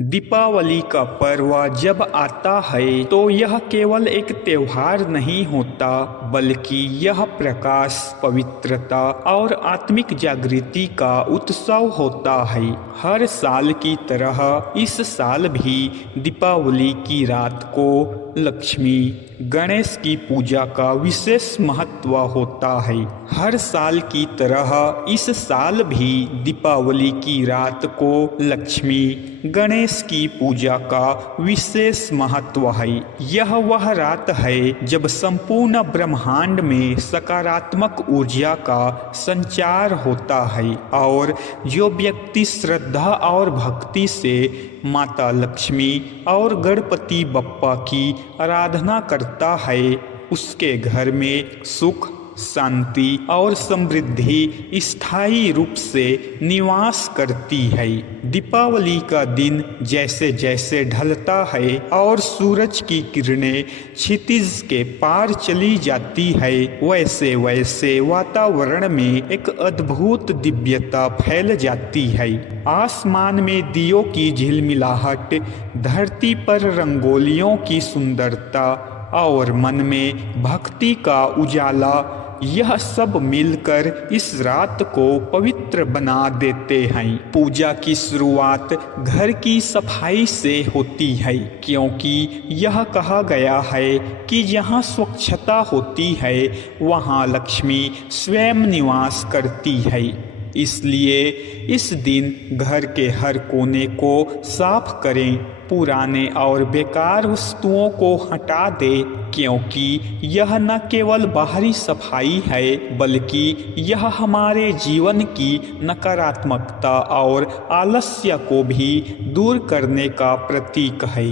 दीपावली का पर्व जब आता है तो यह केवल एक त्योहार नहीं होता, बल्कि यह प्रकाश, पवित्रता और आत्मिक जागृति का उत्सव होता है। हर साल की तरह इस साल भी दीपावली की रात को लक्ष्मी गणेश की पूजा का विशेष महत्व होता है। हर साल की तरह इस साल भी दीपावली की रात को लक्ष्मी गणेश की पूजा का विशेष महत्व है। यह वह रात है जब संपूर्ण ब्रह्मांड में सकारात्मक ऊर्जा का संचार होता है और जो व्यक्ति श्रद्धा और भक्ति से माता लक्ष्मी और गणपति बप्पा की आराधना करता है, उसके घर में सुख, शांति और समृद्धि स्थायी रूप से निवास करती है। दीपावली का दिन जैसे जैसे ढलता है और सूरज की किरणें क्षितिज के पार चली जाती है, वैसे वैसे वातावरण में एक अद्भुत दिव्यता फैल जाती है। आसमान में दियों की झिलमिलाहट, धरती पर रंगोलियों की सुंदरता और मन में भक्ति का उजाला, यह सब मिलकर इस रात को पवित्र बना देते हैं। पूजा की शुरुआत घर की सफाई से होती है, क्योंकि यह कहा गया है कि जहाँ स्वच्छता होती है वहाँ लक्ष्मी स्वयं निवास करती है। इसलिए इस दिन घर के हर कोने को साफ करें, पुराने और बेकार वस्तुओं को हटा दें, क्योंकि यह न केवल बाहरी सफाई है बल्कि यह हमारे जीवन की नकारात्मकता और आलस्य को भी दूर करने का प्रतीक है।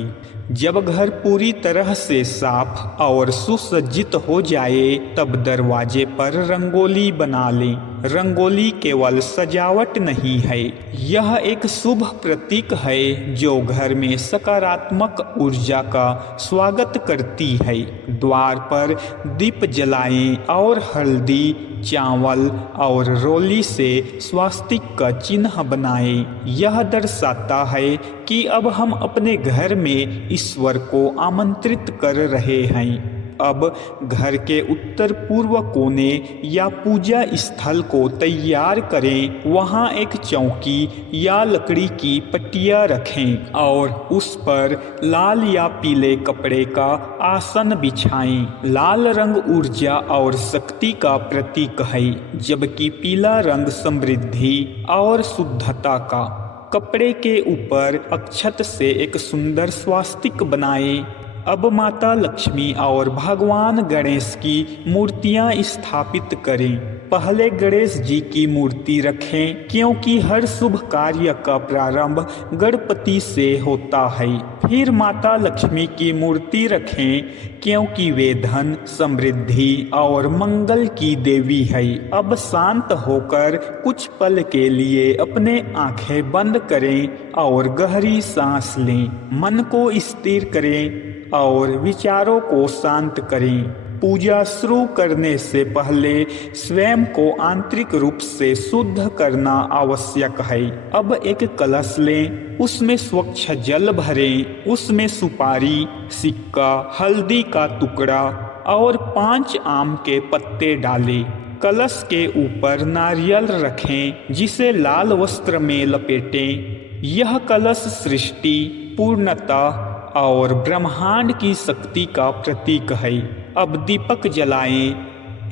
जब घर पूरी तरह से साफ और सुसज्जित हो जाए तब दरवाजे पर रंगोली बना लें। रंगोली केवल सजावट नहीं है, यह एक शुभ प्रतीक है जो घर में सकारात्मक ऊर्जा का स्वागत करती है। द्वार पर दीप जलाएं और हल्दी, चावल और रोली से स्वास्तिक का चिन्ह बनाएं। यह दर्शाता है कि अब हम अपने घर में ईश्वर को आमंत्रित कर रहे हैं। अब घर के उत्तर पूर्व कोने या पूजा स्थल को तैयार करें। वहां एक चौकी या लकड़ी की पटिया रखें और उस पर लाल या पीले कपड़े का आसन बिछाएं। लाल रंग ऊर्जा और शक्ति का प्रतीक है, जबकि पीला रंग समृद्धि और शुद्धता का। कपड़े के ऊपर अक्षत से एक सुंदर स्वास्तिक बनाएं। अब माता लक्ष्मी और भगवान गणेश की मूर्तियां स्थापित करें। पहले गणेश जी की मूर्ति रखें, क्योंकि हर शुभ कार्य का प्रारंभ गणपति से होता है। फिर माता लक्ष्मी की मूर्ति रखें, क्योंकि वे धन, समृद्धि और मंगल की देवी है। अब शांत होकर कुछ पल के लिए अपने आंखें बंद करें और गहरी सांस लें। मन को स्थिर करें और विचारों को शांत करें। पूजा शुरू करने से पहले स्वयं को आंतरिक रूप से शुद्ध करना आवश्यक है। अब एक कलश लें, उसमें स्वच्छ जल भरें, उसमें सुपारी, सिक्का, हल्दी का टुकड़ा और 5 आम के पत्ते डालें। कलश के ऊपर नारियल रखें, जिसे लाल वस्त्र में लपेटें। यह कलश सृष्टि, पूर्णता और ब्रह्मांड की शक्ति का प्रतीक है। अब दीपक जलाएं,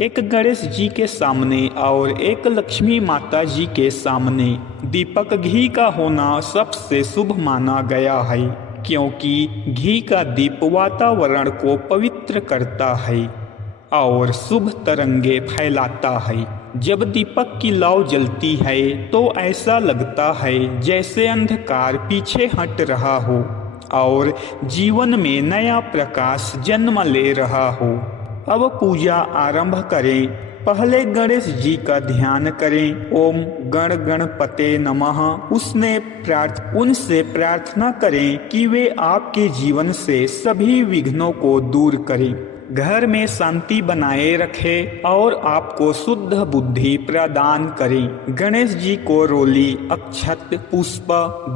एक गणेश जी के सामने और एक लक्ष्मी माता जी के सामने। दीपक घी का होना सबसे शुभ माना गया है, क्योंकि घी का दीप वातावरण को पवित्र करता है और शुभ तरंगे फैलाता है। जब दीपक की लौ जलती है तो ऐसा लगता है जैसे अंधकार पीछे हट रहा हो और जीवन में नया प्रकाश जन्म ले रहा हो। अब पूजा आरंभ करें। पहले गणेश जी का ध्यान करें। ओम गण गणपते नमः। उनसे प्रार्थना करें कि वे आपके जीवन से सभी विघ्नों को दूर करें। घर में शांति बनाए रखे और आपको शुद्ध बुद्धि प्रदान करें। गणेश जी को रोली, अक्षत, पुष्प,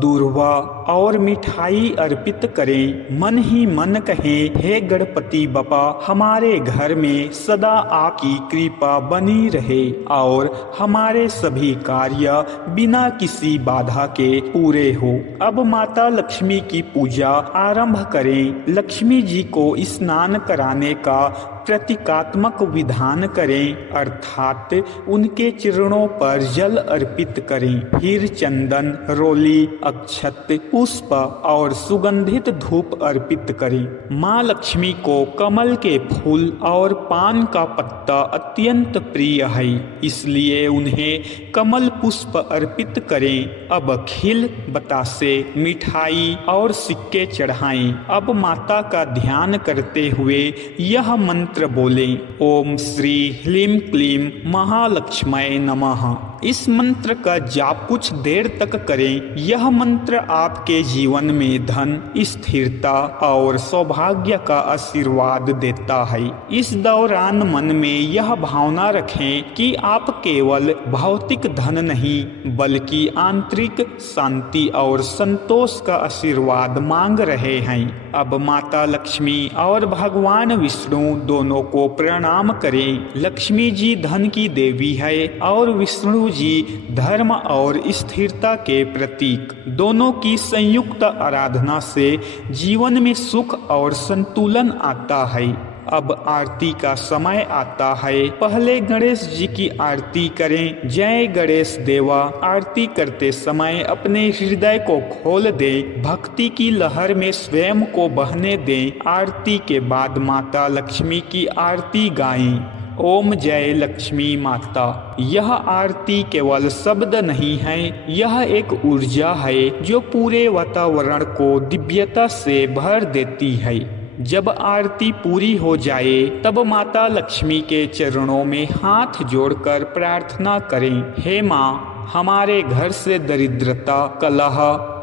दूर्वा और मिठाई अर्पित करें। मन ही मन कहें, हे गणपति बप्पा, हमारे घर में सदा आपकी कृपा बनी रहे और हमारे सभी कार्य बिना किसी बाधा के पूरे हो। अब माता लक्ष्मी की पूजा आरंभ करें। लक्ष्मी जी को स्नान कराने का प्रतीकात्मक विधान करें, अर्थात उनके चरणों पर जल अर्पित करें। फिर चंदन, रोली, अक्षत, पुष्प और सुगंधित धूप अर्पित करें। माँ लक्ष्मी को कमल के फूल और पान का पत्ता अत्यंत प्रिय है, इसलिए उन्हें कमल पुष्प अर्पित करें। अब खिल, बतासे, मिठाई और सिक्के चढ़ाएं। अब माता का ध्यान करते हुए यह मंत्र बोलें, ओम श्री ह्लीं क्लीं महालक्ष्म्यै नमः। इस मंत्र का जाप कुछ देर तक करें। यह मंत्र आपके जीवन में धन, स्थिरता और सौभाग्य का आशीर्वाद देता है। इस दौरान मन में यह भावना रखें कि आप केवल भौतिक धन नहीं बल्कि आंतरिक शांति और संतोष का आशीर्वाद मांग रहे हैं। अब माता लक्ष्मी और भगवान विष्णु दोनों को प्रणाम करें। लक्ष्मी जी धन की देवी है और विष्णु जी धर्म और स्थिरता के प्रतीक। दोनों की संयुक्त आराधना से जीवन में सुख और संतुलन आता है। अब आरती का समय आता है। पहले गणेश जी की आरती करें। जय गणेश देवा। आरती करते समय अपने हृदय को खोल दें, भक्ति की लहर में स्वयं को बहने दें। आरती के बाद माता लक्ष्मी की आरती गाएं। ओम जय लक्ष्मी माता। यह आरती केवल शब्द नहीं है, यह एक ऊर्जा है जो पूरे वातावरण को दिव्यता से भर देती है। जब आरती पूरी हो जाए तब माता लक्ष्मी के चरणों में हाथ जोड़कर प्रार्थना करें, हे माँ, हमारे घर से दरिद्रता, कलह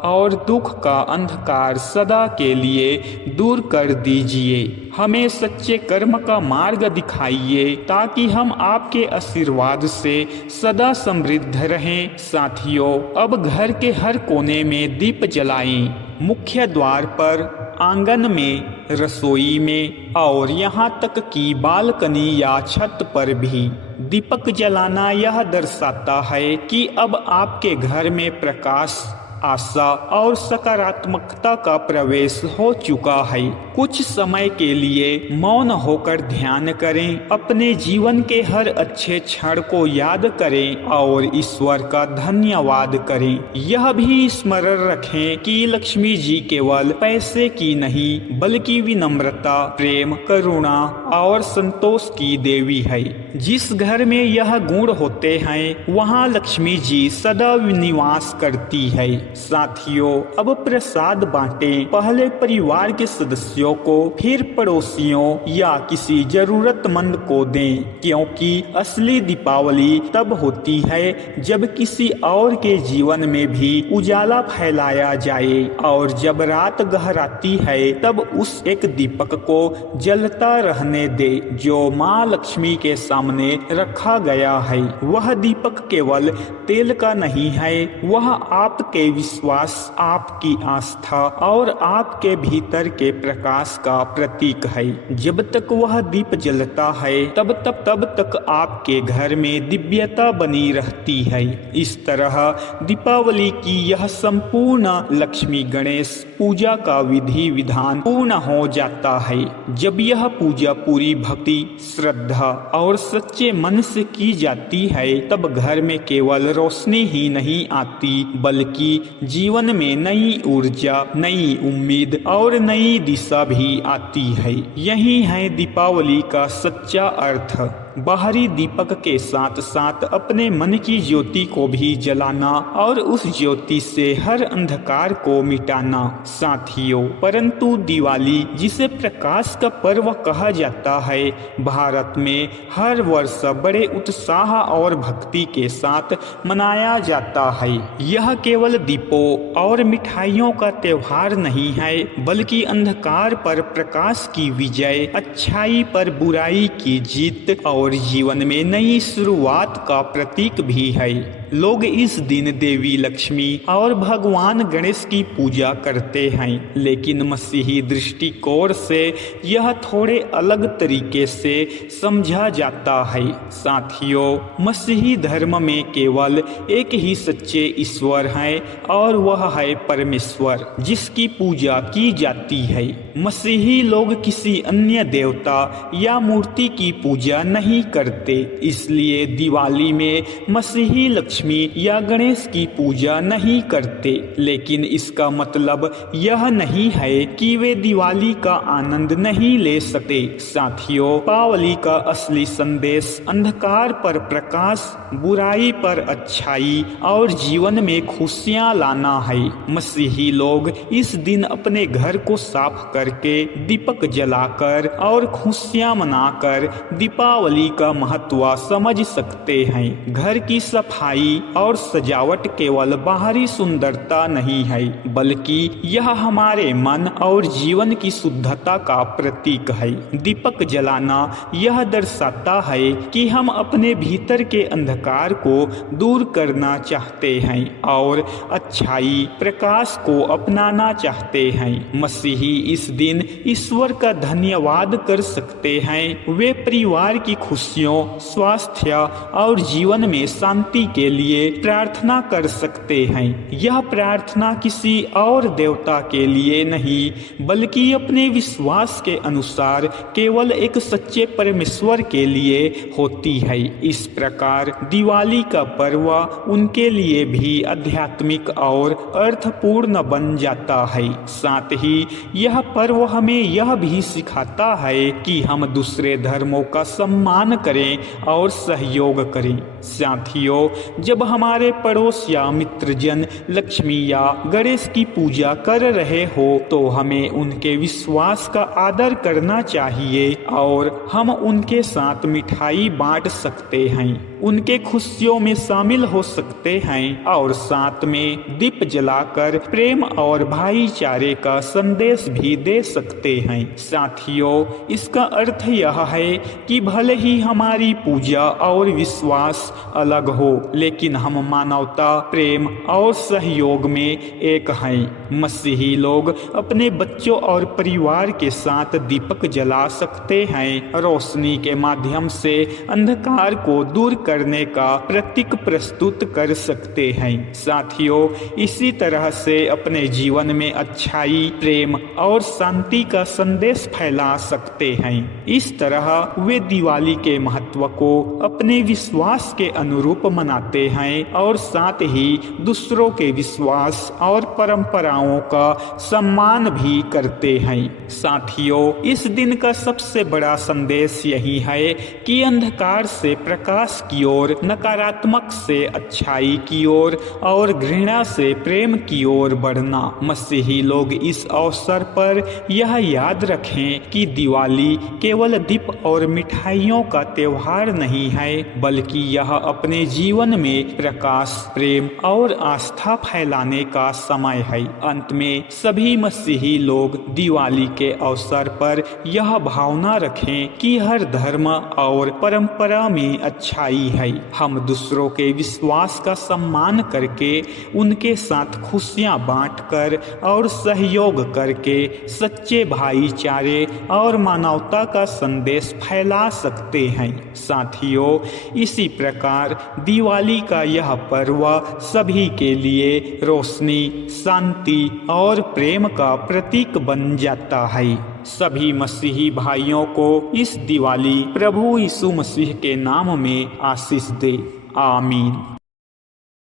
और दुख का अंधकार सदा के लिए दूर कर दीजिए। हमें सच्चे कर्म का मार्ग दिखाइए ताकि हम आपके आशीर्वाद से सदा समृद्ध रहें। साथियों, अब घर के हर कोने में दीप जलाएं। मुख्य द्वार पर, आंगन में, रसोई में और यहाँ तक कि बालकनी या छत पर भी दीपक जलाना यह दर्शाता है कि अब आपके घर में प्रकाश, आशा और सकारात्मकता का प्रवेश हो चुका है। कुछ समय के लिए मौन होकर ध्यान करें, अपने जीवन के हर अच्छे क्षण को याद करें और ईश्वर का धन्यवाद करें। यह भी स्मरण रखें कि लक्ष्मी जी केवल पैसे की नहीं बल्कि विनम्रता, प्रेम, करुणा और संतोष की देवी है। जिस घर में यह गुण होते हैं वहाँ लक्ष्मी जी सदा निवास करती है। साथियों, अब प्रसाद बांटें। पहले परिवार के सदस्यों को, फिर पड़ोसियों या किसी जरूरतमंद को दें, क्योंकि असली दीपावली तब होती है जब किसी और के जीवन में भी उजाला फैलाया जाए और जब रात गहराती है तब उस एक दीपक को जलता रहने दे जो माँ लक्ष्मी के सामने रखा गया है। वह दीपक केवल तेल का नहीं है, वह आपके विश्वास, आपकी आस्था और आपके भीतर के प्रकाश का प्रतीक है। जब तक वह दीप जलता है तब तक आपके घर में दिव्यता बनी रहती है। इस तरह दीपावली की यह संपूर्ण लक्ष्मी गणेश पूजा का विधि विधान पूर्ण हो जाता है। जब यह पूजा पूरी भक्ति, श्रद्धा और सच्चे मन से की जाती है तब घर में केवल रोशनी ही नहीं आती बल्कि जीवन में नई ऊर्जा, नई उम्मीद और नई दिशा भी आती है। यही है दीपावली का सच्चा अर्थ। बाहरी दीपक के साथ साथ अपने मन की ज्योति को भी जलाना और उस ज्योति से हर अंधकार को मिटाना। साथियों, परंतु दिवाली, जिसे प्रकाश का पर्व कहा जाता है, भारत में हर वर्ष बड़े उत्साह और भक्ति के साथ मनाया जाता है। यह केवल दीपों और मिठाइयों का त्योहार नहीं है, बल्कि अंधकार पर प्रकाश की विजय, अच्छाई पर बुराई की जीत और जीवन में नई शुरुआत का प्रतीक भी है। लोग इस दिन देवी लक्ष्मी और भगवान गणेश की पूजा करते हैं, लेकिन मसीही दृष्टिकोण से यह थोड़े अलग तरीके से समझा जाता है। साथियों, मसीही धर्म में केवल एक ही सच्चे ईश्वर है और वह है परमेश्वर, जिसकी पूजा की जाती है। मसीही लोग किसी अन्य देवता या मूर्ति की पूजा नहीं करते, इसलिए दिवाली में मसीही लक्ष्मी या गणेश की पूजा नहीं करते। लेकिन इसका मतलब यह नहीं है कि वे दिवाली का आनंद नहीं ले सकते। साथियों, दीपावली का असली संदेश अंधकार पर प्रकाश, बुराई पर अच्छाई और जीवन में खुशियां लाना है। मसीही लोग इस दिन अपने घर को साफ करके, दीपक जलाकर और खुशियां मनाकर दीपावली का महत्व समझ सकते हैं। घर की सफाई और सजावट केवल बाहरी सुंदरता नहीं है, बल्कि यह हमारे मन और जीवन की शुद्धता का प्रतीक है। दीपक जलाना यह दर्शाता है कि हम अपने भीतर के अंधकार को दूर करना चाहते हैं और अच्छाई, प्रकाश को अपनाना चाहते हैं। मसीही इस दिन ईश्वर का धन्यवाद कर सकते हैं। वे परिवार की खुशियों, स्वास्थ्य और जीवन में शांति के लिए प्रार्थना कर सकते हैं। यह प्रार्थना किसी और देवता के लिए नहीं, बल्कि अपने विश्वास के अनुसार केवल एक सच्चे परमेश्वर के लिए होती है। इस प्रकार दिवाली का पर्व उनके लिए भी आध्यात्मिक और अर्थपूर्ण बन जाता है। साथ ही यह पर्व हमें यह भी सिखाता है कि हम दूसरे धर्मों का सम्मान करें और सहयोग करें। साथियों, जब हमारे पड़ोस या मित्रजन लक्ष्मी या गणेश की पूजा कर रहे हो, तो हमें उनके विश्वास का आदर करना चाहिए और हम उनके साथ मिठाई बांट सकते हैं, उनके खुशियों में शामिल हो सकते हैं और साथ में दीप जलाकर प्रेम और भाईचारे का संदेश भी दे सकते हैं। साथियों, इसका अर्थ यह है कि भले ही हमारी पूजा और विश्वास अलग हो, लेकिन हम मानवता, प्रेम और सहयोग में एक हैं। मसीही लोग अपने बच्चों और परिवार के साथ दीपक जला सकते हैं, रोशनी के माध्यम से अंधकार को दूर करने का प्रतीक प्रस्तुत कर सकते हैं। साथियों, इसी तरह से अपने जीवन में अच्छाई, प्रेम और शांति का संदेश फैला सकते हैं। इस तरह वे दिवाली के महत्व को अपने विश्वास के अनुरूप मनाते हैं और साथ ही दूसरों के विश्वास और परंपराओं का सम्मान भी करते हैं। साथियों, इस दिन का सबसे बड़ा संदेश यही है कि अंधकार से प्रकाश की ओर, नकारात्मक से अच्छाई की ओर और घृणा से प्रेम की ओर बढ़ना। मसीही लोग इस अवसर पर यह याद रखें कि दिवाली केवल दीप और मिठाइयों का त्योहार नहीं है, बल्कि यह अपने जीवन में प्रकाश, प्रेम और आस्था फैलाने का समय है। अंत में सभी मसीही लोग दिवाली के अवसर पर यह भावना रखें कि हर धर्म और परंपरा में अच्छाई है। हम दूसरों के विश्वास का सम्मान करके, उनके साथ खुशियां बांटकर और सहयोग करके सच्चे भाईचारे और मानवता का संदेश फैला सकते हैं। साथियों, इसी प्रकार दिवाली का यह पर्व सभी के लिए रोशनी, शांति और प्रेम का प्रतीक बन जाता है। सभी मसीही भाइयों को इस दिवाली प्रभु यीशु मसीह के नाम में आशीष दे। आमीन।